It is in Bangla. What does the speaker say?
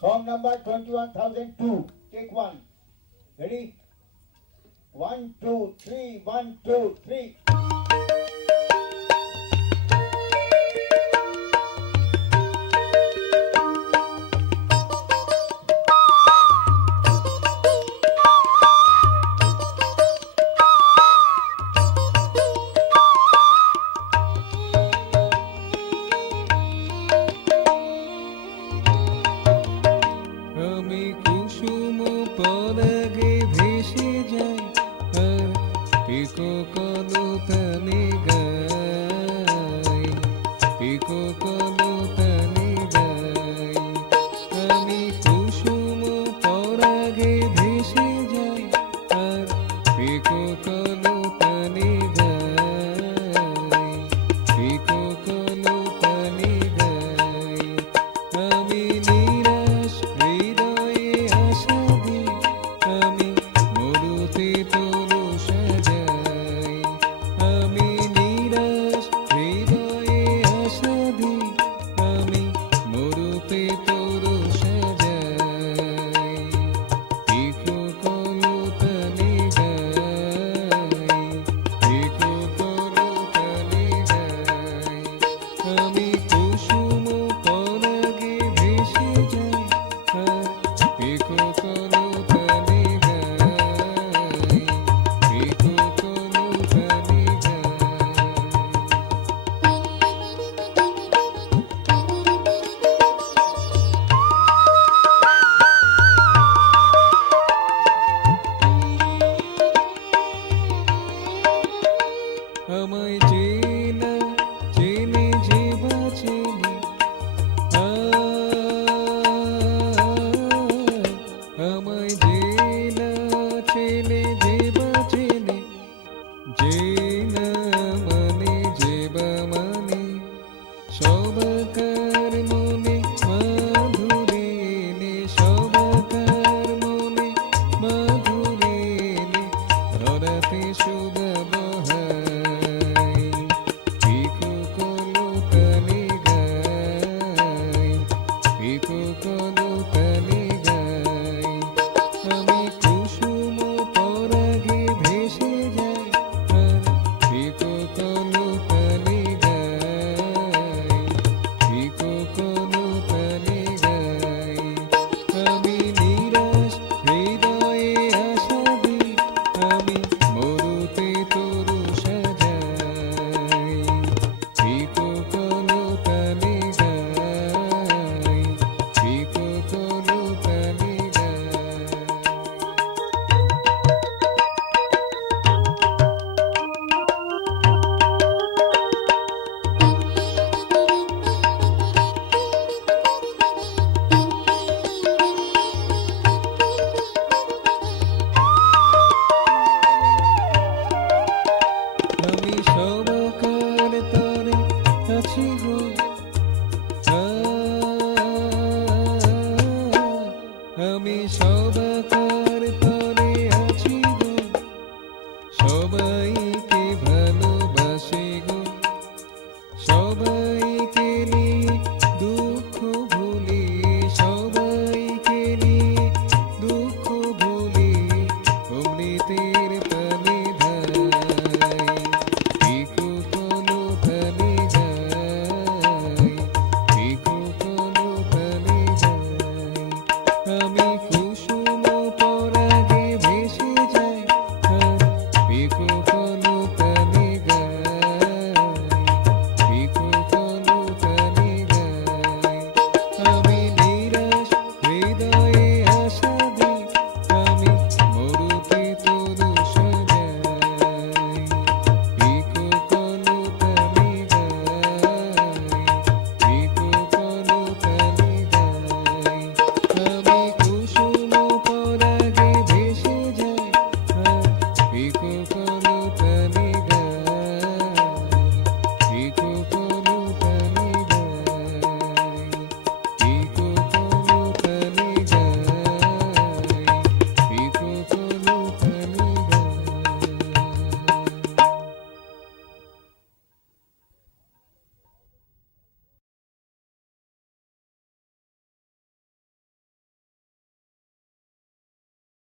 Song number 21,002. Take one. Ready? 1, 2, 3. 1, 2, 3. আমি কুসুম পরাগে ভেসে যাই আর পিকো কলতানে গাই, পিকো কলতানে গাই। আমি কুসুম পরাগে ভেসে যাই আর পিকো কলতানে গাই, পিকো কলতানে গাই। আমি নিরাশ হৃদয়ে আশা দিই, আমি মরুতে তরু সাজাই। আমি নিরাশ হৃদয়ে আশা দিই, আমি মরুতে তরু সাজাই। পিকো কলতানে গাই, পিকো কলতানে গাই। আমি কুসুম পরাগে ভেসে যাই আর পিকো কলতানে গাই, পিকো কলতানে গাই। আমায় চেনা চেনে যে বাঁচেনি, আমায় চেনা চেনে যে বাঁচেনি, চেনা মানে যে বা মানে সবাকার মনে মাধুরী এনে, সবাকার মনে মাধুরী এনে ধরাতে সুধা বহাই। পিকো কলতানে গাই, পিকো কলতানে গাই। আমি কুসুম পরাগে ভেসে যাই আর পিকো কলতানে গাই, পিকো কলতানে গাই। আমি নিরাশ হৃদয়ে আশা দিই, আমি মরুতে তরু সাজাই। পিকো কলতানে গাই, পিকো কলতানে গাই। আমি সবাকার তরে আছি গো, আমি সবাকার